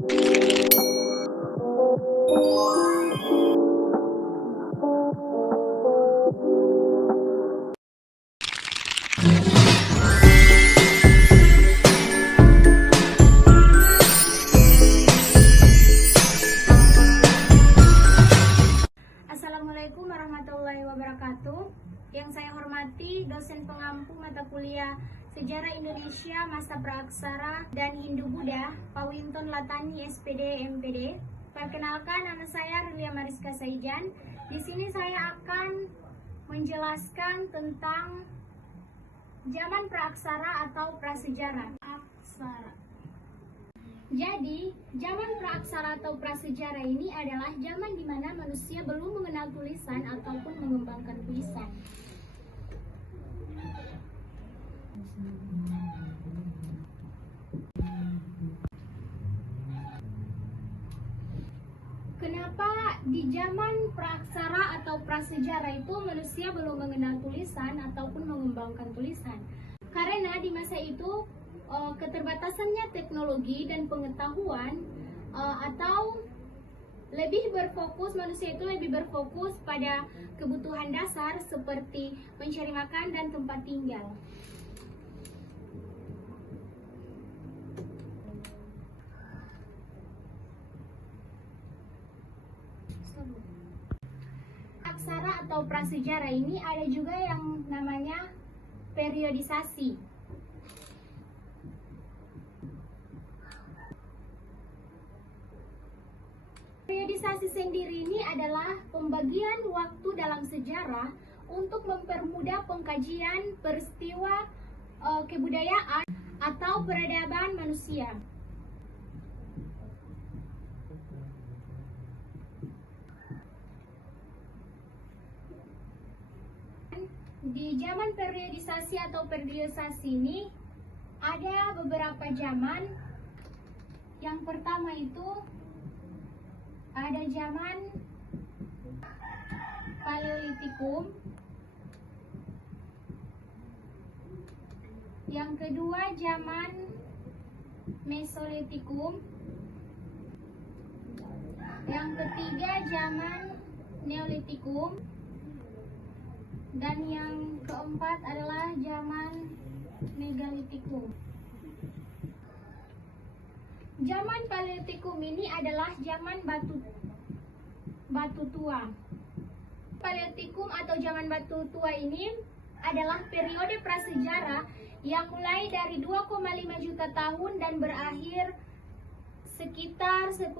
Assalamualaikum warahmatullahi wabarakatuh. Yang saya hormati dosen pengampu mata kuliah Sejarah Indonesia Masa Praaksara dan Hindu-Buddha, Pak Winton Latani, SPD, MPD. Perkenalkan, nama saya Rilia Mariska Saijan. Di sini saya akan menjelaskan tentang zaman praaksara atau prasejarah. Jadi, zaman praaksara atau prasejarah ini adalah zaman di mana manusia belum mengenal tulisan ataupun mengembangkan tulisan. Kenapa di zaman praaksara atau prasejarah itu manusia belum mengenal tulisan ataupun mengembangkan tulisan? Karena di masa itu keterbatasannya teknologi dan pengetahuan, atau manusia itu lebih berfokus pada kebutuhan dasar seperti mencari makan dan tempat tinggal. Aksara atau prasejarah ini ada juga yang namanya periodisasi. Periodisasi sendiri ini adalah pembagian waktu dalam sejarah untuk mempermudah pengkajian peristiwa kebudayaan atau peradaban manusia. Di zaman periodisasi atau periodisasi ini ada beberapa zaman. Yang pertama itu ada zaman Paleolitikum. Yang kedua zaman Mesolitikum. Yang ketiga zaman Neolitikum. Dan yang keempat adalah zaman Megalitikum. Zaman Paleolitikum ini adalah zaman batu tua. Paleolitikum atau zaman batu tua ini adalah periode prasejarah yang mulai dari 2,5 juta tahun dan berakhir sekitar 10.000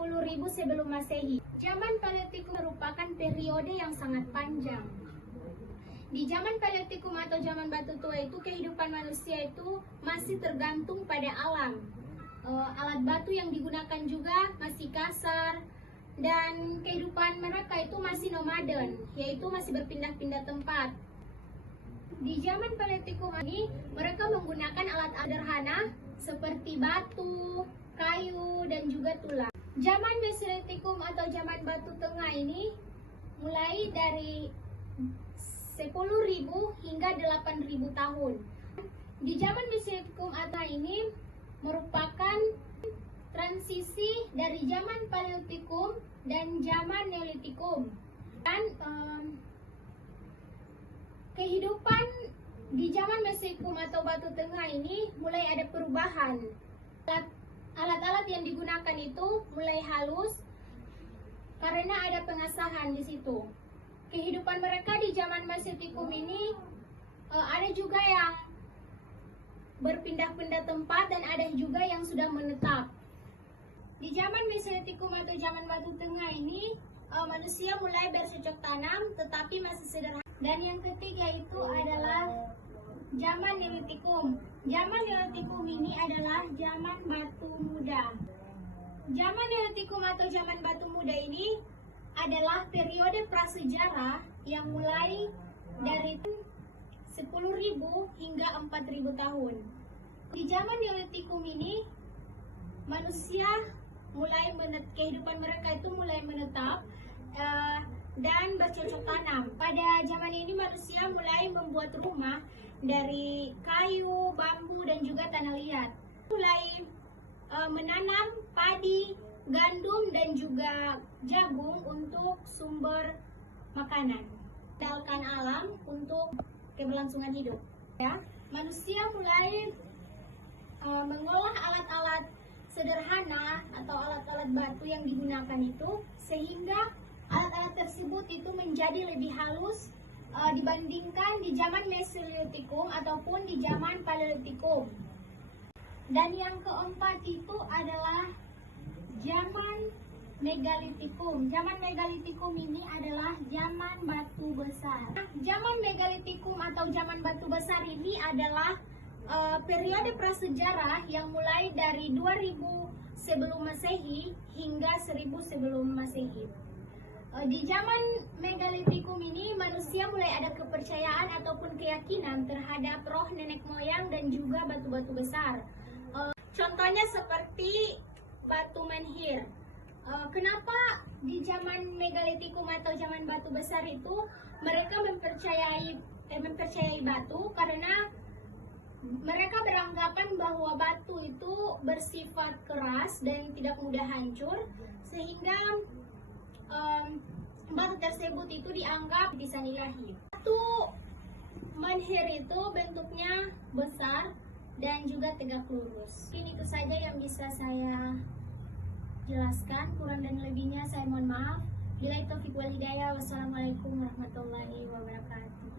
sebelum Masehi. Zaman Paleolitikum merupakan periode yang sangat panjang. Di zaman Paleolitikum atau zaman batu tua itu kehidupan manusia itu masih tergantung pada alam. Alat batu yang digunakan juga masih kasar, dan kehidupan mereka itu masih nomaden, yaitu masih berpindah-pindah tempat. Di zaman Paleolitikum ini mereka menggunakan alat sederhana seperti batu, kayu, dan juga tulang. Zaman Mesolitikum atau zaman batu tengah ini mulai dari 10.000 hingga 8.000 tahun. Di zaman Mesolitikum atau ini merupakan transisi dari zaman Paleolitikum dan zaman Neolitikum. Dan kehidupan di zaman Mesolitikum atau batu tengah ini mulai ada perubahan. Alat-alat yang digunakan itu mulai halus karena ada pengasahan di situ. Kehidupan mereka di zaman Mesolitikum ini ada juga yang berpindah-pindah tempat dan ada juga yang sudah menetap. Di zaman Mesolitikum atau zaman batu tengah ini manusia mulai bercocok tanam tetapi masih sederhana. Dan yang ketiga itu adalah zaman Neolitikum. Zaman Neolitikum ini adalah zaman batu muda. Zaman Neolitikum atau zaman batu muda ini adalah periode prasejarah yang mulai dari 10.000 hingga 4.000 tahun. Di zaman Neolitikum ini manusia kehidupan mereka itu mulai menetap dan bercocok tanam. Pada zaman ini manusia mulai membuat rumah dari kayu, bambu, dan juga tanah liat. Mulai menanam padi, gandum dan juga jagung untuk sumber makanan. Andalkan alam untuk keberlangsungan hidup. Ya, manusia mulai mengolah alat-alat sederhana atau alat-alat batu yang digunakan itu, sehingga alat-alat tersebut itu menjadi lebih halus dibandingkan di zaman Mesolitikum ataupun di zaman Paleolitikum. Dan yang keempat itu adalah zaman Megalitikum. Zaman Megalitikum ini adalah zaman batu besar. Zaman Megalitikum atau zaman batu besar ini adalah periode prasejarah yang mulai dari 2000 sebelum Masehi hingga 1000 sebelum Masehi. Di zaman Megalitikum ini manusia mulai ada kepercayaan ataupun keyakinan terhadap roh nenek moyang dan juga batu-batu besar. Contohnya seperti batu menhir. Kenapa di zaman Megalitikum atau zaman batu besar itu mereka mempercayai batu? Karena mereka beranggapan bahwa batu itu bersifat keras dan tidak mudah hancur, sehingga batu tersebut itu dianggap bisa ilahi. Batu menhir itu bentuknya besar dan juga tegak lurus. Ini itu saja yang bisa saya jelaskan. Kurang dan lebihnya saya mohon maaf. Billahi taufiq wal hidayah. Wassalamualaikum warahmatullahi wabarakatuh.